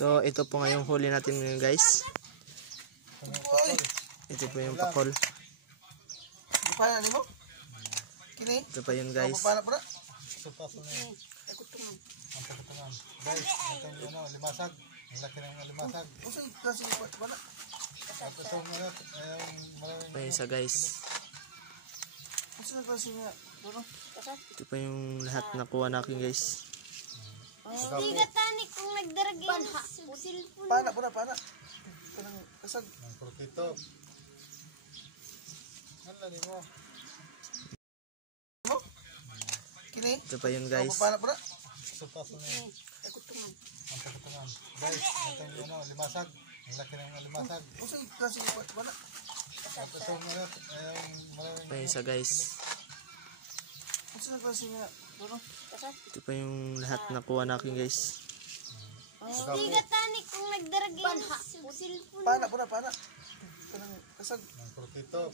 So ito po ngayong huli natin ngayon guys. Ito po yung pakol. Ito pa yun guys. Guys, ito yung limasag. Ang laki ng limasag. Pa yun sa guys. Ito pa yung lahat nakuha natin guys. Hindi ka tani kung nagdaragay ng cellphone. Pana. Kasag. Ang protito. Ano mo? Ito pa yun guys. Ang pagkatungan. Guys, ito yung limasag. Ang laki ng limasag. Pa yun sa guys. Ito pa yung lahat nakuha natin guys. Hindi ka tani kung nagdaragay ng cellphone. Pana. Kasag. Ang protito.